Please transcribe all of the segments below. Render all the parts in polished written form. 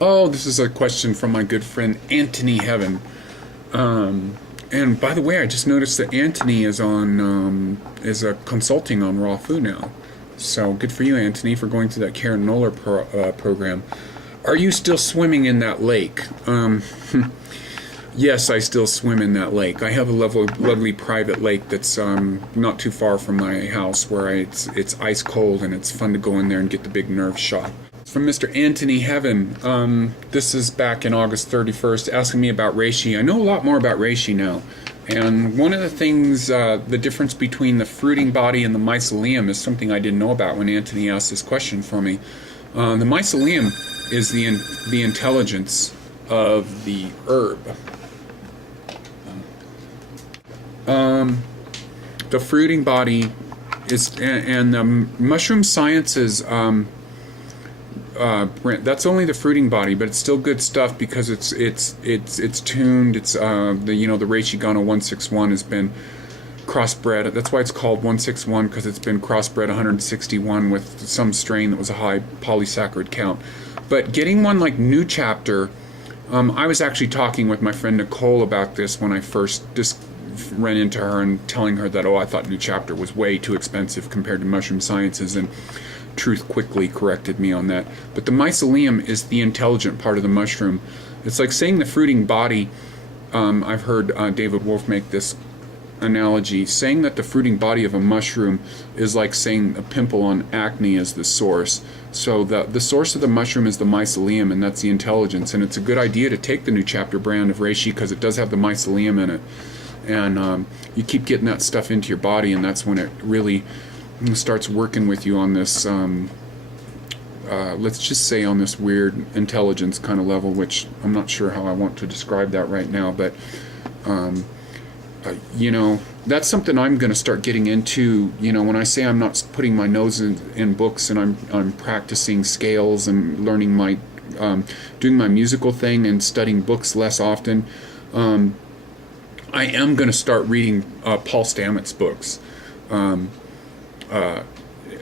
Oh, this is a question from my good friend Anthony Heaven. And by the way, I just noticed that Anthony is on is consulting on raw food now. So good for you, Anthony, for going through that Karen Noller program. Are you still swimming in that lake? Yes, I still swim in that lake. I have a lovely private lake that's not too far from my house, where it's ice cold and it's fun to go in there and get the big nerve shot. From Mr. Anthony Heaven. This is back in August 31st, asking me about reishi. I know a lot more about reishi now. And one of the things, the difference between the fruiting body and the mycelium is something I didn't know about when Anthony asked this question for me. The mycelium is the intelligence of the herb. The fruiting body is, and the mushroom sciences, that's only the fruiting body, but it's still good stuff because it's tuned. It's the Reishi Gano 161 has been crossbred. That's why it's called 161, because it's been crossbred 161 with some strain that was a high polysaccharide count. But getting one like New Chapter, I was actually talking with my friend Nicole about this when I first ran into her and telling her that, I thought New Chapter was way too expensive compared to Mushroom Sciences, and Truth quickly corrected me on that. But the mycelium is the intelligent part of the mushroom. It's like saying the fruiting body. I've heard David Wolf make this analogy, saying that the fruiting body of a mushroom is like saying a pimple on acne is the source. So the source of the mushroom is the mycelium, and that's the intelligence. And it's a good idea to take the New Chapter brand of reishi because it does have the mycelium in it. And you keep getting that stuff into your body, and that's when it really starts working with you on this, let's just say on this weird intelligence kind of level, which I'm not sure how I want to describe that right now, but that's something I'm going to start getting into. When I say I'm not putting my nose in books, and I'm practicing scales and learning doing my musical thing and studying books less often, I am going to start reading Paul Stamets books.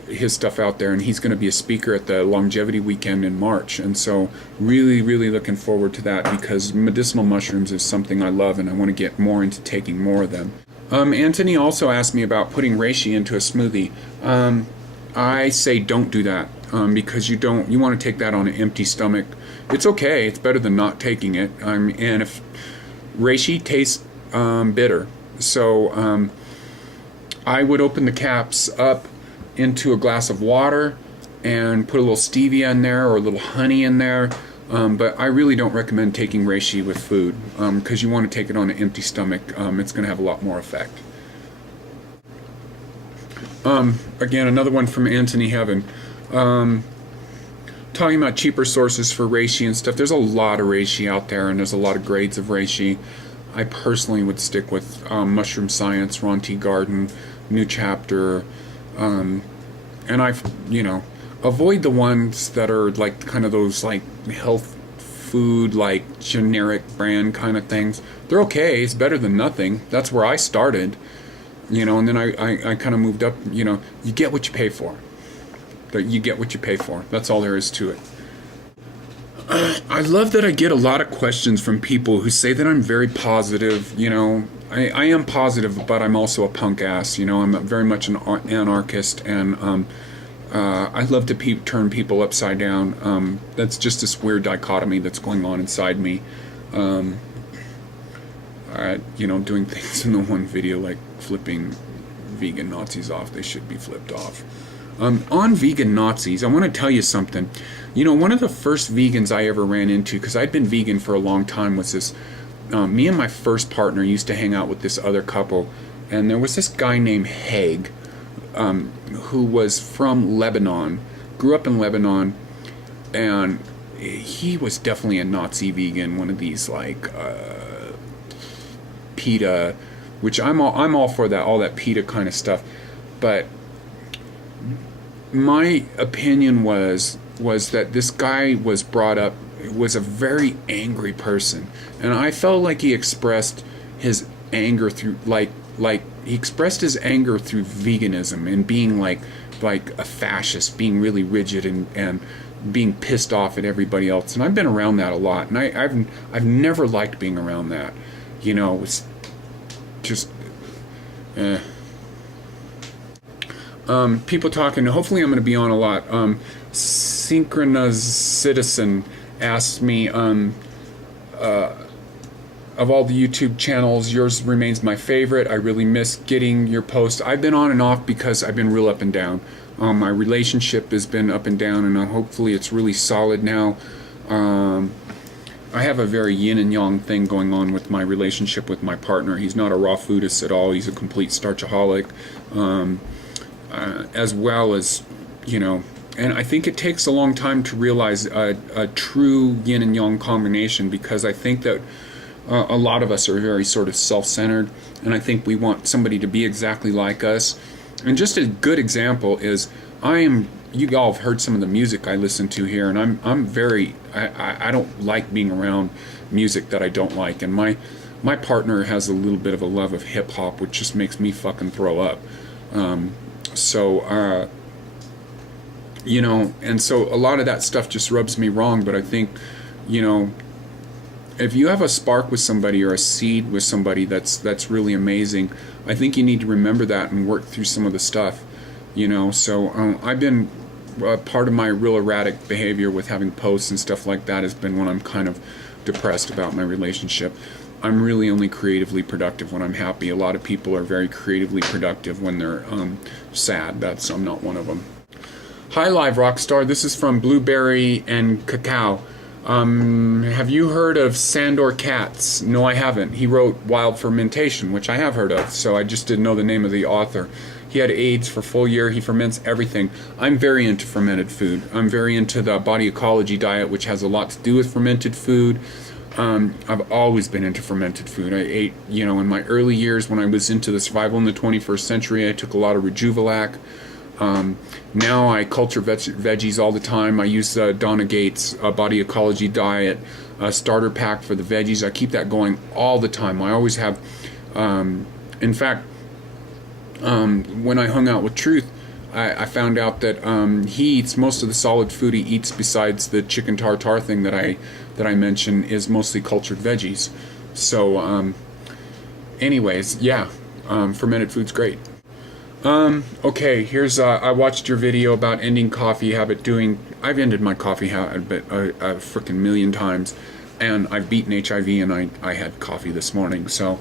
His stuff out there, and he's going to be a speaker at the Longevity Weekend in March, and so really looking forward to that, because medicinal mushrooms is something I love, and I want to get more into taking more of them. Anthony also asked me about putting reishi into a smoothie. I say don't do that, because you want to take that on an empty stomach. It's okay, it's better than not taking it. And if reishi tastes bitter, so I would open the caps up into a glass of water and put a little stevia in there or a little honey in there. But I really don't recommend taking reishi with food, because you want to take it on an empty stomach. It's going to have a lot more effect. Again, another one from Anthony Heaven. Talking about cheaper sources for reishi and stuff. There's a lot of reishi out there, and there's a lot of grades of reishi. I personally would stick with Mushroom Science, Ronti Garden, New Chapter, and avoid the ones that are like kind of those like health food, like generic brand kind of things. They're okay, it's better than nothing. That's where I started, and then I kind of moved up. You get what you pay for. You get what you pay for. That's all there is to it. I love that I get a lot of questions from people who say that I'm very positive. I am positive, but I'm also a punk ass. I'm very much an anarchist, and I love to turn people upside down. That's just this weird dichotomy that's going on inside me. Doing things in the one video like flipping vegan Nazis off. They should be flipped off. On vegan Nazis, I want to tell you something. One of the first vegans I ever ran into, because I'd been vegan for a long time, was this. Me and my first partner used to hang out with this other couple, and there was this guy named Haig, who was from Lebanon, grew up in Lebanon, and he was definitely a Nazi vegan, one of these like PETA, which I'm all for that, all that PETA kind of stuff, but my opinion was that this guy was brought up, was a very angry person, and I felt like he expressed his anger through like he expressed his anger through veganism and being like a fascist, being really rigid and being pissed off at everybody else. And I've been around that a lot, and I've never liked being around that. You know, it's just people talking. Hopefully, I'm going to be on a lot. Synchronous Citizen asked me, of all the YouTube channels, yours remains my favorite. I really miss getting your posts. I've been on and off because I've been real up and down. My relationship has been up and down, and hopefully it's really solid now. I have a very yin and yang thing going on with my relationship with my partner. He's not a raw foodist at all. He's a complete starchaholic, as well as, you know, and I think it takes a long time to realize a true yin and yang combination, because I think that a lot of us are very sort of self-centered, and I think we want somebody to be exactly like us. And just a good example is, you all have heard some of the music I listen to here, and I don't like being around music that I don't like. And my partner has a little bit of a love of hip hop, which just makes me fucking throw up. You know, and so a lot of that stuff just rubs me wrong. But I think, you know, if you have a spark with somebody or a seed with somebody that's really amazing, I think you need to remember that and work through some of the stuff, you know. So I've been part of my real erratic behavior with having posts and stuff like that has been when I'm kind of depressed about my relationship. I'm really only creatively productive when I'm happy. A lot of people are very creatively productive when they're sad. I'm not one of them. Hi, Live Rockstar. This is from Blueberry and Cacao. Have you heard of Sandor Katz? No, I haven't. He wrote Wild Fermentation, which I have heard of, so I just didn't know the name of the author. He had AIDS for a full year. He ferments everything. I'm very into fermented food. I'm very into the Body Ecology diet, which has a lot to do with fermented food. I've always been into fermented food. I ate, you know, in my early years when I was into the survival in the 21st century, I took a lot of Rejuvelac. Now I culture veggies all the time. I use Donna Gates' Body Ecology diet starter pack for the veggies. I keep that going all the time. I always have. In fact, when I hung out with Truth, I found out that he eats most of the solid food he eats, besides the chicken tartare thing that I mentioned, is mostly cultured veggies. So, anyways, yeah, fermented food's great. Okay, here's, I watched your video about ending coffee habit I've ended my coffee habit a freaking million times, and I've beaten HIV, and I had coffee this morning. So,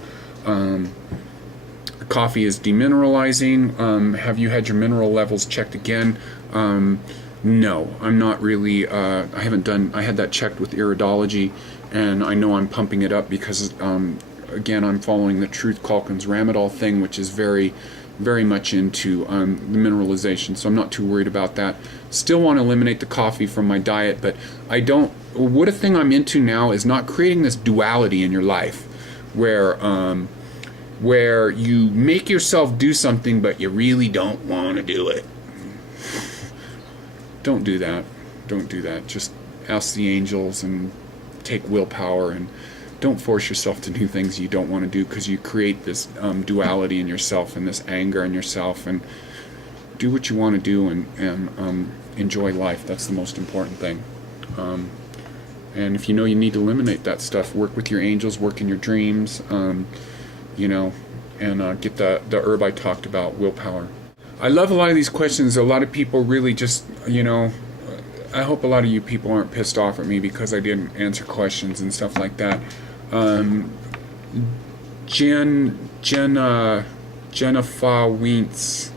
coffee is demineralizing. Have you had your mineral levels checked again? No, I'm not really, I had that checked with iridology, and I know I'm pumping it up because, again, I'm following the Truth Calkins Ramadol thing, which is very much into the mineralization, so I'm not too worried about that. Still want to eliminate the coffee from my diet, but I don't. What a thing I'm into now is not creating this duality in your life, where you make yourself do something, but you really don't want to do it. Don't do that. Don't do that. Just ask the angels and take willpower, and don't force yourself to do things you don't want to do, because you create this duality in yourself and this anger in yourself. And do what you want to do, and enjoy life. That's the most important thing. And if you know you need to eliminate that stuff, work with your angels, work in your dreams, you know, and get the herb I talked about, willpower. I love a lot of these questions. A lot of people really just, you know, I hope a lot of you people aren't pissed off at me because I didn't answer questions and stuff like that. Jennifer Wientz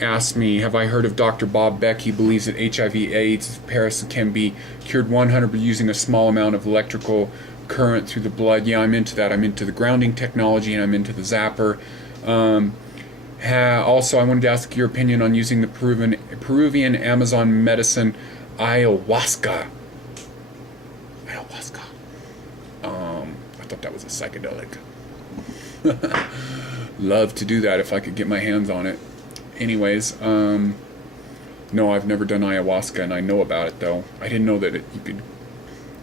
asked me, have I heard of Dr. Bob Beck? He believes that HIV/AIDS virus can be cured 100% using a small amount of electrical current through the blood. Yeah, I'm into that. I'm into the grounding technology, and I'm into the zapper. Also, I wanted to ask your opinion on using the Peruvian Amazon medicine ayahuasca. I thought that was a psychedelic. Love to do that if I could get my hands on it. Anyways, no, I've never done ayahuasca, and I know about it, though. I didn't know that you could.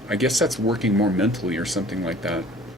I guess that's working more mentally or something like that.